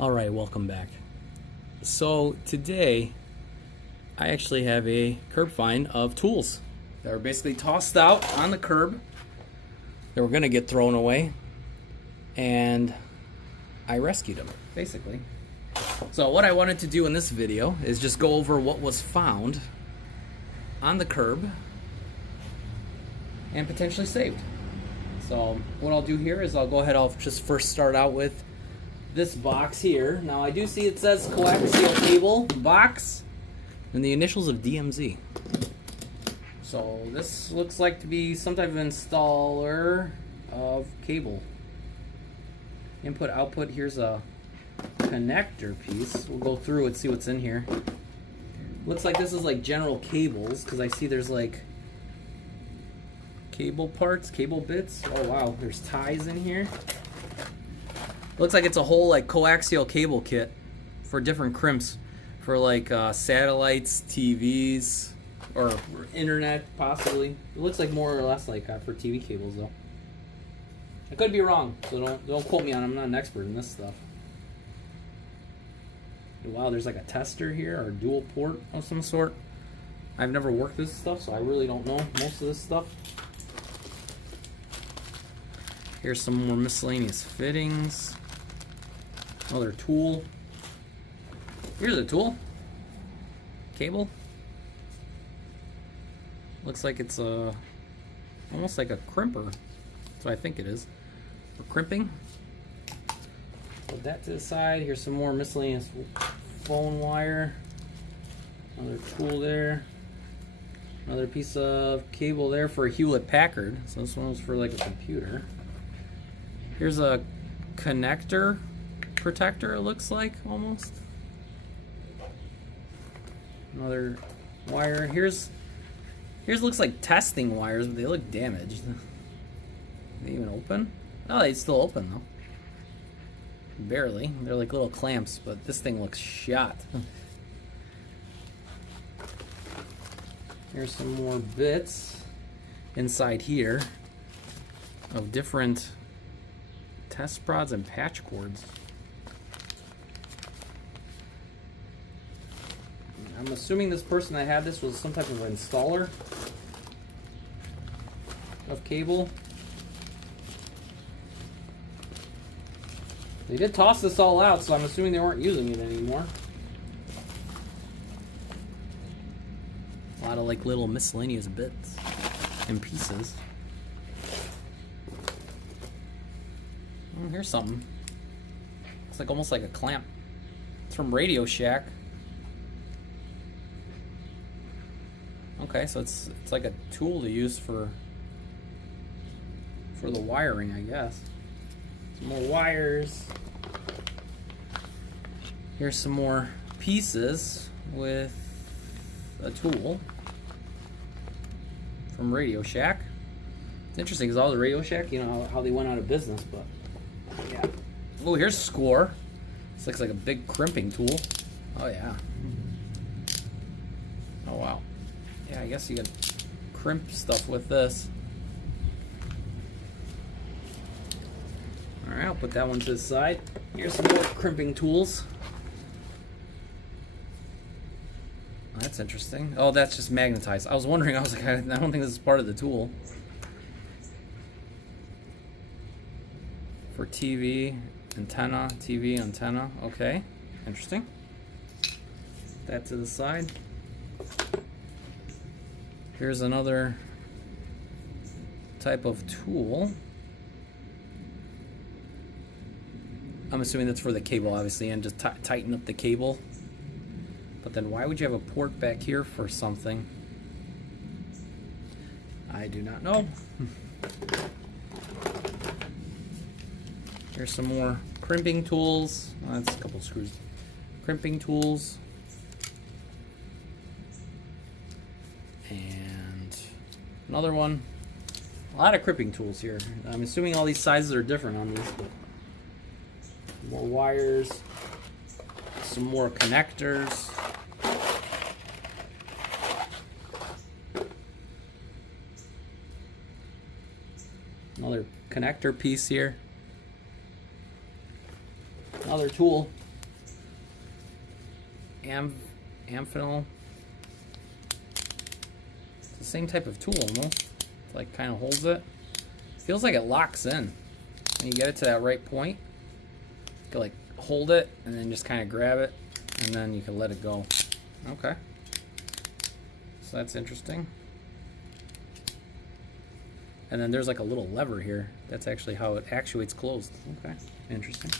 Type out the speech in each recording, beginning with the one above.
Alright, welcome back. So today I actually have a curb find of tools that were basically tossed out on the curb. They were going to get thrown away, and I rescued them, basically. So what I wanted to do in this video is just go over what was found on the curb and potentially saved. So what I'll do here is I'll go ahead, I'll just first start out with this box here. Now I do see it says coaxial cable box and the initials of DMZ. So this looks like to be some type of installer of cable. Input output, here's a connector piece. We'll go through and see what's in here. Looks like this is like general cables, because I see there's like cable parts, cable bits. Oh wow, there's ties in here. Looks like it's a whole like coaxial cable kit for different crimps for like satellites, TVs, or internet possibly. It looks like more or less like for TV cables though. I could be wrong, so don't quote me on it. I'm not an expert in this stuff. Wow, there's like a tester here or dual port of some sort. I've never worked this stuff, so I really don't know most of this stuff. Here's some more miscellaneous fittings. Another tool. Here's a tool. Cable. Looks like it's almost like a crimper. That's what I think it is. For crimping. Put that to the side. Here's some more miscellaneous phone wire. Another tool there. Another piece of cable there for a Hewlett-Packard. So this one was for like a computer. Here's a connector protector, it looks like, almost. Another wire. Here's looks like testing wires, but they look damaged. Are they even open? Oh, they still open though. Barely. They're like little clamps, but this thing looks shot. Here's some more bits inside here of different test prods and patch cords. I'm assuming this person that had this was some type of installer of cable. They did toss this all out, so I'm assuming they weren't using it anymore. A lot of like little miscellaneous bits and pieces. Oh, here's something. It's like almost like a clamp. It's from Radio Shack. Okay, so it's like a tool to use for the wiring, I guess. Some more wires. Here's some more pieces with a tool from Radio Shack. It's interesting because all the Radio Shack, you know how they went out of business, but yeah. Oh, here's Score. This looks like a big crimping tool. Oh yeah. Oh wow. Yeah, I guess you could crimp stuff with this. Alright, I'll put that one to the side. Here's some more crimping tools. Oh, that's interesting. Oh, that's just magnetized. I was wondering, I was like, I don't think this is part of the tool. For TV antenna, okay. Interesting. That to the side. Here's another type of tool. I'm assuming that's for the cable, obviously, and just tighten up the cable. But then why would you have a port back here for something? I do not know. Here's some more crimping tools. Oh, that's a couple screws. Crimping tools. And another one. A lot of crimping tools here. I'm assuming all these sizes are different on these, but more wires, some more connectors. Another connector piece here. Another tool. amphenol. It's the same type of tool almost. It's like kind of holds it. Feels like it locks in. When you get it to that right point, you can like hold it and then just kind of grab it, and then you can let it go. Okay. So that's interesting. And then there's like a little lever here. That's actually how it actuates closed. Okay, interesting.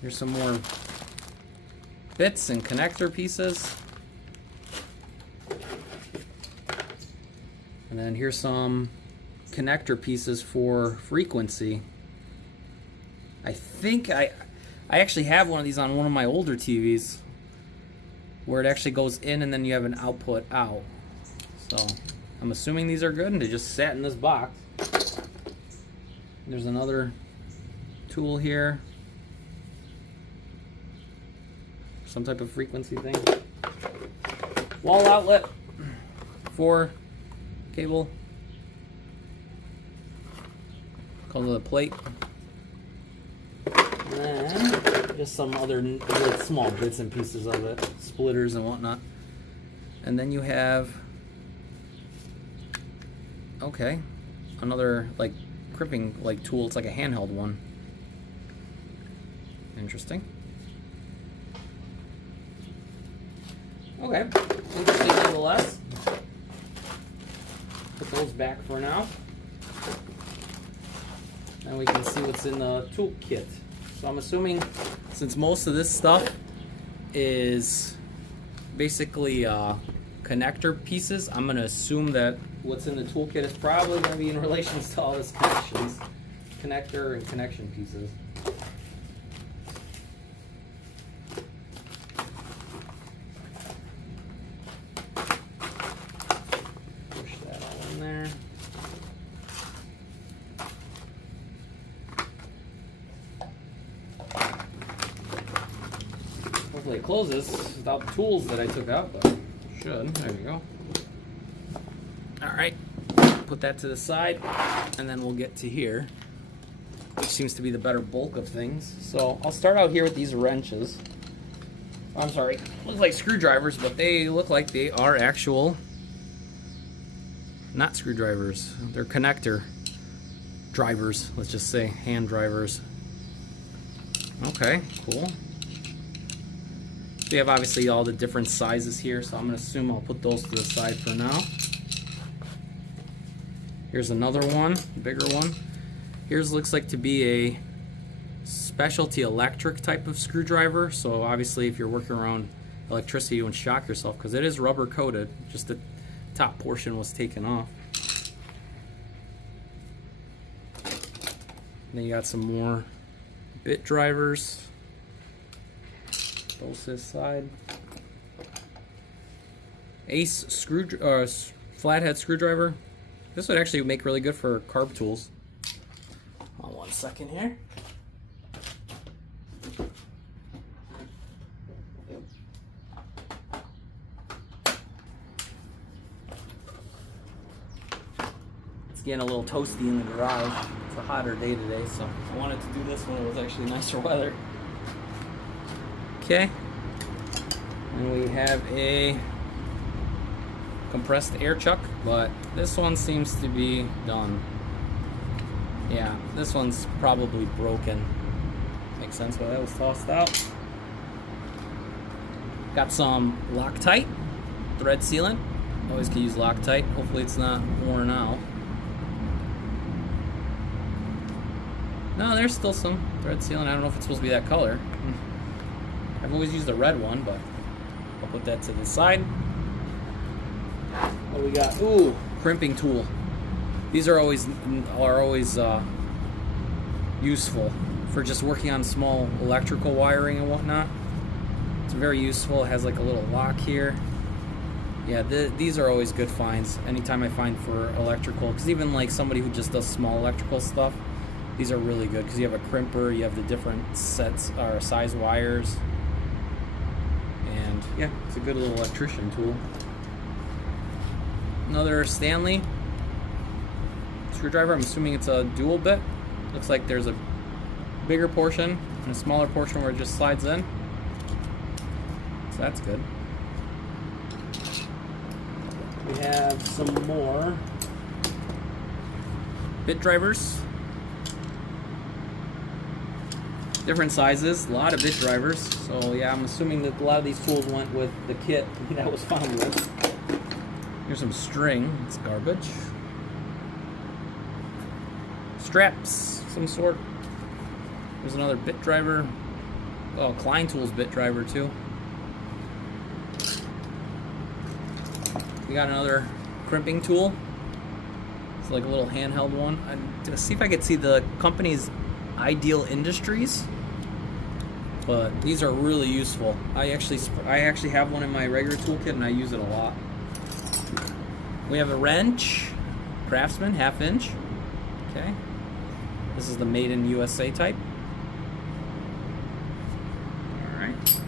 Here's some more bits and connector pieces. And then here's some connector pieces for frequency. I think I actually have one of these on one of my older TVs where it actually goes in and then you have an output out. So I'm assuming these are good, and they just sat in this box. There's another tool here. Some type of frequency thing. Wall outlet for cable. Comes with a plate. And then just some other little small bits and pieces of it. Splitters and whatnot. And then you have, okay, another like crimping like tool. It's like a handheld one. Interesting. Okay, interesting nonetheless. Put those back for now. And we can see what's in the toolkit. So I'm assuming, since most of this stuff is basically connector pieces, I'm going to assume that what's in the toolkit is probably going to be in relation to all this connections, connector and connection pieces. Push that all in there. Hopefully it closes without the tools that I took out, but it should. There we go. Alright, put that to the side, and then we'll get to here, which seems to be the better bulk of things. So I'll start out here with these wrenches. I'm sorry, look like screwdrivers, but they look like they are actual, not screwdrivers. They're connector drivers, let's just say, hand drivers. Okay, cool. So you have obviously all the different sizes here, so I'm going to assume I'll put those to the side for now. Here's another one, bigger one. Here's looks like to be a specialty electric type of screwdriver, so obviously if you're working around electricity you won't shock yourself because it is rubber coated, just the top portion was taken off. Then you got some more bit drivers. Both this side. Ace flathead screwdriver. This would actually make really good for carb tools. Hold on 1 second here. It's getting a little toasty in the garage. It's a hotter day today, so I wanted to do this when it was actually nicer weather. Okay, and we have a compressed air chuck, but this one seems to be done. Yeah, this one's probably broken. Makes sense why that was tossed out. Got some Loctite thread sealant. Always can use Loctite. Hopefully it's not worn out. No, there's still some thread sealant. I don't know if it's supposed to be that color. I've always used the red one, but I'll put that to the side. What do we got? Ooh, crimping tool. These are always useful for just working on small electrical wiring and whatnot. It's very useful. It has like a little lock here. Yeah, these are always good finds. Anytime I find for electrical, because even like somebody who just does small electrical stuff, these are really good because you have a crimper, you have the different sets or size wires. And yeah, it's a good little electrician tool. Another Stanley screwdriver. I'm assuming it's a dual bit. Looks like there's a bigger portion and a smaller portion where it just slides in. so that's good. We have some more bit drivers. Different sizes, a lot of bit drivers. So yeah, I'm assuming that a lot of these tools went with the kit that was found with. Here's some string, it's garbage. Straps, some sort. There's another bit driver. Oh, Klein Tools bit driver too. We got another crimping tool. It's like a little handheld one. I'm gonna see if I could see the company's Ideal Industries. But these are really useful. I actually have one in my regular toolkit and I use it a lot. We have a wrench, Craftsman, 1/2 inch. Okay. This is the made in USA type. Alright.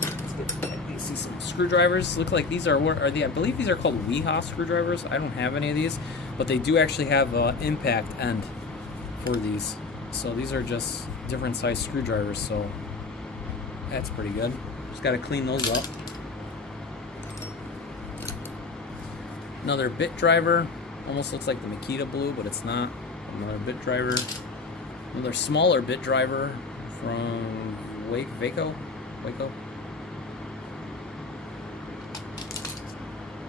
Let's get, you see some screwdrivers. Look like these are I believe these are called Weha screwdrivers. I don't have any of these, but they do actually have an impact end for these. So these are just different size screwdrivers, so that's pretty good. Just got to clean those up. Another bit driver. Almost looks like the Makita Blue, but it's not. Another bit driver. Another smaller bit driver from Waco.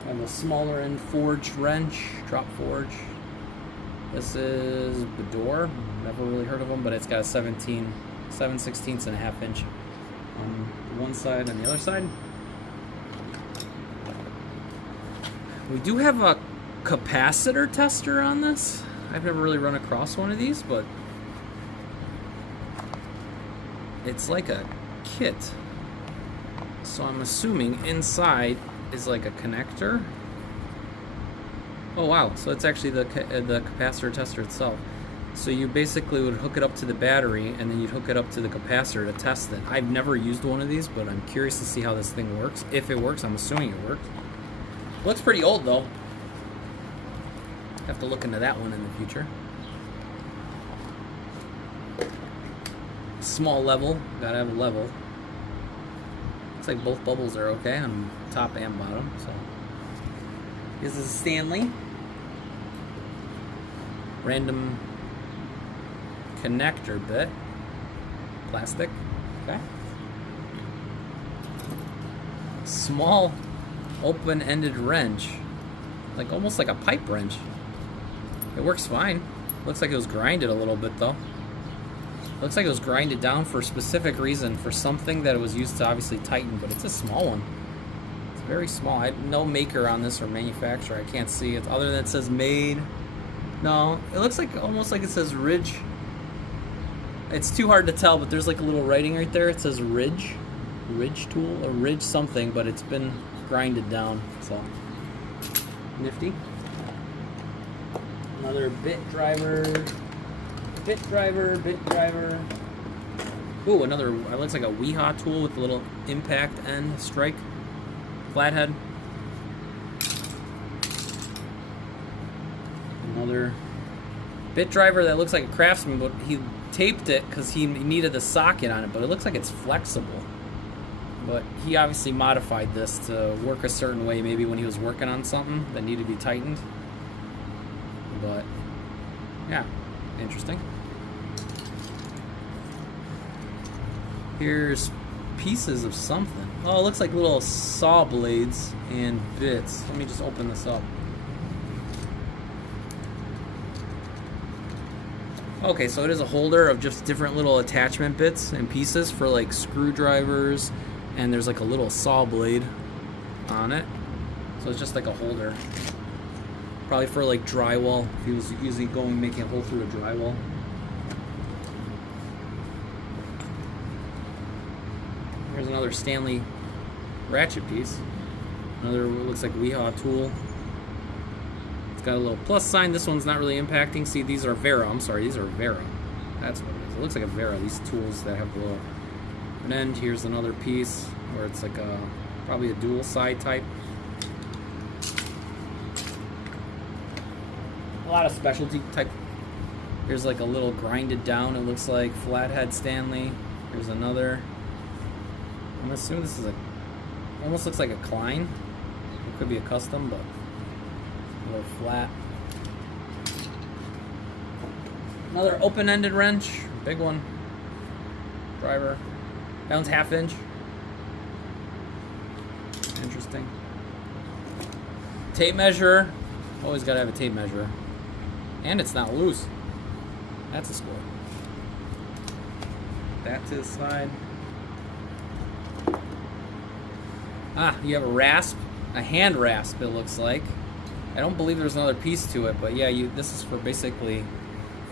I have a smaller end forge wrench, drop forge. This is Bedore. Never really heard of them, but it's got a 7/16 and a 1/2 inch on one side and the other side. We do have a capacitor tester on this. I've never really run across one of these, but it's like a kit. So I'm assuming inside is like a connector. Oh wow, so it's actually the capacitor tester itself. So you basically would hook it up to the battery and then you'd hook it up to the capacitor to test it. I've never used one of these, but I'm curious to see how this thing works. If it works, I'm assuming it works. Looks pretty old though. Have to look into that one in the future. Small level, gotta have a level. Looks like both bubbles are okay on top and bottom. So this is a Stanley. Random connector bit. Plastic. Okay. Small open-ended wrench. Like almost like a pipe wrench. It works fine. Looks like it was grinded a little bit though. Looks like it was grinded down for a specific reason, for something that it was used to obviously tighten, but it's a small one. It's very small. I have no maker on this or manufacturer. I can't see it other than it says made. No, it looks like almost like it says Ridge. It's too hard to tell, but there's like a little writing right there. It says Ridge tool or Ridge something, but it's been grinded down. So nifty. Another bit driver. Ooh, another, it looks like a Weha tool with a little impact end strike. Flathead. Another bit driver that looks like a Craftsman, but he taped it because he needed a socket on it, but it looks like it's flexible. But he obviously modified this to work a certain way, maybe when he was working on something that needed to be tightened. But, yeah, interesting. Here's pieces of something. Oh, it looks like little saw blades and bits. Let me just open this up. Okay, so it is a holder of just different little attachment bits and pieces for like screwdrivers, and there's like a little saw blade on it. So it's just like a holder. Probably for like drywall, if he was usually making a hole through a drywall. Here's another Stanley ratchet piece. Another looks like Weha tool. It's got a little plus sign. This one's not really impacting. See, these are Vera. I'm sorry, these are Vera. That's what it is. It looks like a Vera, these tools that have the little end. Here's another piece where it's like a probably a dual side type. A lot of specialty type. Here's like a little grinded down, it looks like flathead Stanley. Here's another. I'm assuming this is almost looks like a Klein. It could be a custom, but a little flat. Another open-ended wrench, big one. Driver. That one's 1/2 inch. Interesting. Tape measure. Always gotta have a tape measure. And it's not loose. That's a score. That to the side. Ah, you have a rasp. A hand rasp, it looks like. I don't believe there's another piece to it, but yeah, this is for basically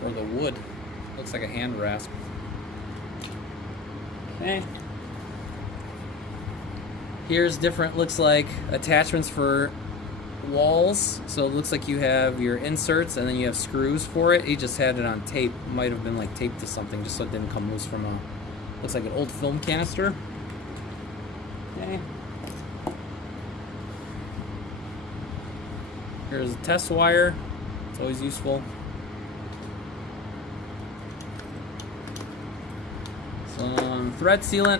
for the wood. Looks like a hand rasp. Okay. Here's different, looks like, attachments for walls. So it looks like you have your inserts and then you have screws for it. He just had it on tape. Might have been like taped to something just so it didn't come loose from looks like an old film canister. Okay. Here's a test wire. It's always useful. Some thread sealant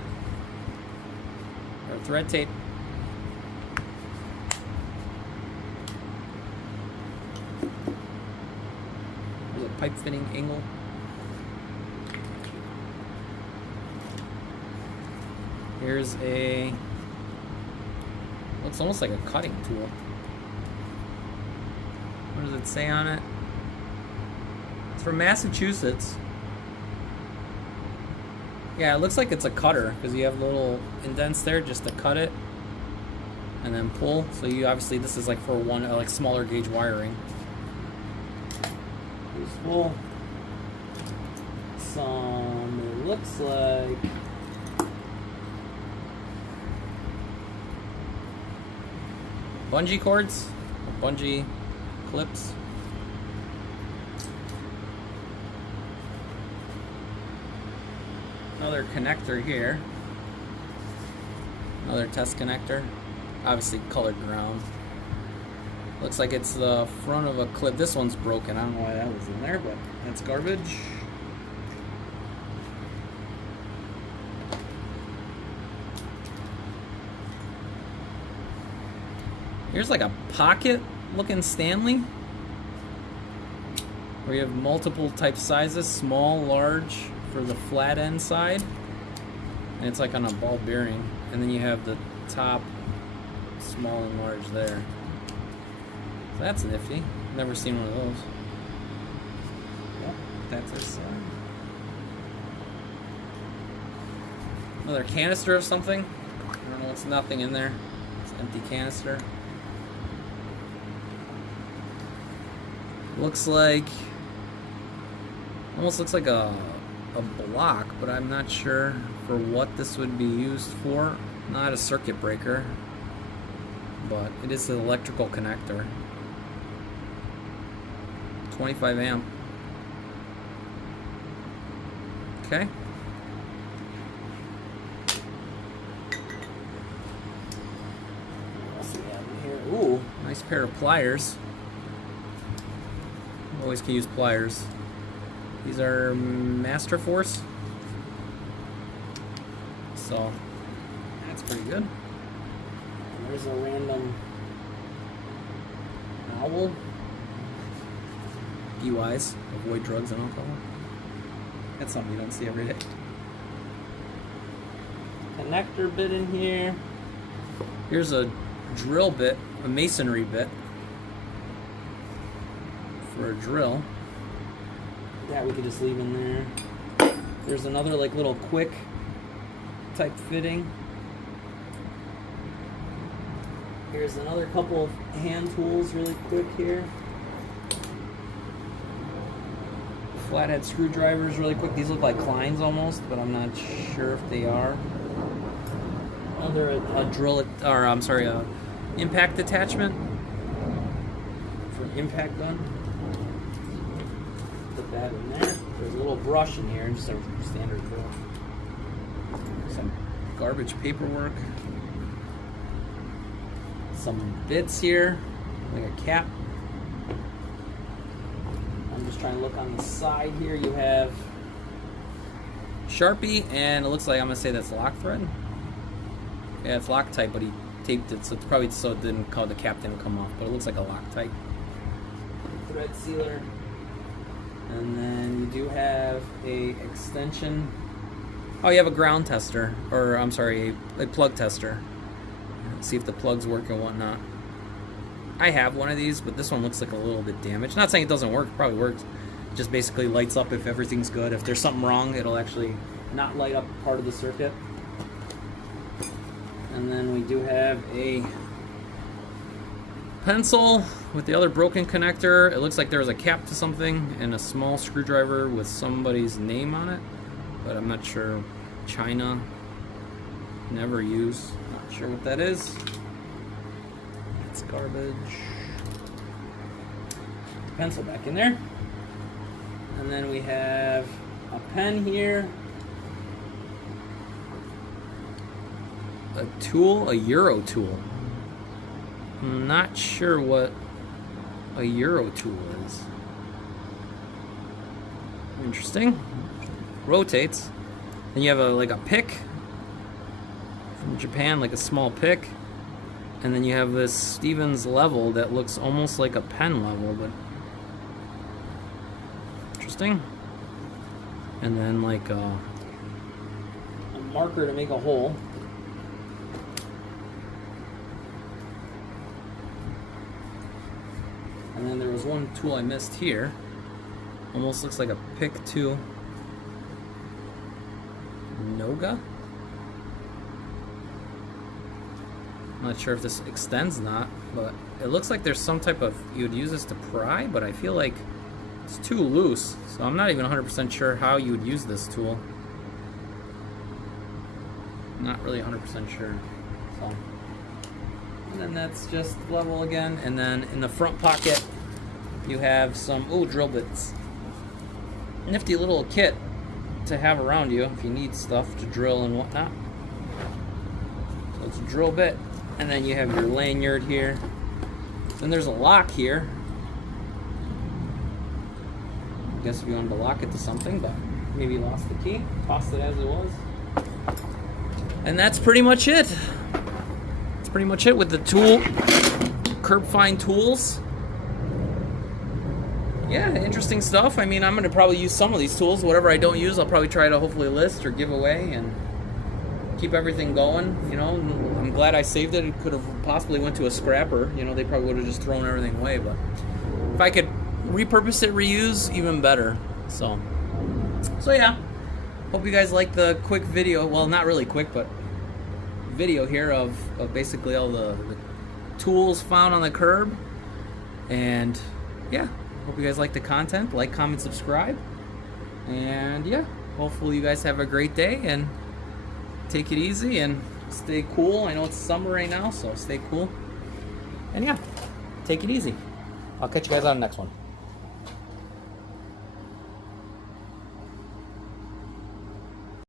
or thread tape. There's a pipe fitting angle. Here's looks almost like a cutting tool. What does it say on it? It's from Massachusetts. Yeah, it looks like it's a cutter because you have little indents there just to cut it and then pull. So you obviously, this is like for like smaller gauge wiring. Useful. It looks like bungee cords, bungee clips. Another connector here. Another test connector. Obviously colored ground. Looks like it's the front of a clip. This one's broken. I don't know why that was in there, but that's garbage. Here's like a pocket looking Stanley where you have multiple type sizes, small, large for the flat end side, and it's like on a ball bearing, and then you have the top small and large there. So that's nifty. Never seen one of those. Yep, that's this side. Another canister of something. I don't know, it's nothing in there. It's an empty canister. Looks like, almost looks like a block, but I'm not sure for what this would be used for. Not a circuit breaker, but it is an electrical connector. 25 amp. Okay. What else do we have in here? Ooh, nice pair of pliers. Always can use pliers. These are Master Force. So that's pretty good. And there's a random owl. Be wise, avoid drugs and alcohol. That's something you don't see every day. Connector bit in here. Here's a drill bit, a masonry bit for a drill. That we could just leave in there. There's another like little quick type fitting. Here's another couple hand tools really quick here. Flathead screwdrivers really quick. These look like Kleins almost, but I'm not sure if they are. Another a drill, or I'm sorry, a impact attachment for impact gun. Put that in there. There's a little brush in here, just a standard drill. Some garbage paperwork. Some bits here, like a cap. I'm just trying to look on the side here. You have Sharpie, and it looks like I'm gonna say that's lock thread. Yeah, it's Loctite, but he taped it, so it's probably so it didn't the cap didn't come off. But it looks like a Loctite thread sealer. And then you do have a extension. Oh, you have a ground tester, or I'm sorry, a plug tester. Let's see if the plugs work and whatnot. I have one of these, but this one looks like a little bit damaged. Not saying it doesn't work, it probably works. It just basically lights up if everything's good. If there's something wrong, it'll actually not light up part of the circuit. And then we do have a pencil with the other broken connector. It looks like there was a cap to something and a small screwdriver with somebody's name on it, but I'm not sure. China, never use. Not sure what that is. It's garbage. Pencil back in there. And then we have a pen here. A tool, a Euro tool. I'm not sure what a Euro tool is. Interesting. Rotates. Then you have like a pick from Japan, like a small pick. And then you have this Stevens level that looks almost like a pen level, but interesting. And then like a marker to make a hole. And then there was one tool I missed here. Almost looks like a pick to Noga. I'm not sure if this extends or not, but it looks like there's some type of, you would use this to pry, but I feel like it's too loose. So I'm not even 100% sure how you would use this tool. Not really 100% sure. So. And then that's just level again. And then in the front pocket, you have some, drill bits. Nifty little kit to have around you if you need stuff to drill and whatnot. So it's a drill bit. And then you have your lanyard here. Then there's a lock here. I guess if you wanted to lock it to something, but maybe you lost the key. Tossed it as it was. And that's pretty much it. Pretty much it with the tool, Curbfind tools. Yeah, interesting stuff. I mean, I'm going to probably use some of these tools. Whatever I don't use, I'll probably try to hopefully list or give away and keep everything going. You know, I'm glad I saved it. It could have possibly went to a scrapper. You know, they probably would have just thrown everything away. But if I could repurpose it, reuse, even better. So yeah. Hope you guys liked the quick video. Well, not really quick, but video here of basically all the tools found on the curb. And yeah, hope you guys like the content. Like, comment, subscribe. And yeah, hopefully you guys have a great day and take it easy and stay cool. I know it's summer right now, so stay cool. And yeah, take it easy. I'll catch you guys on the next one.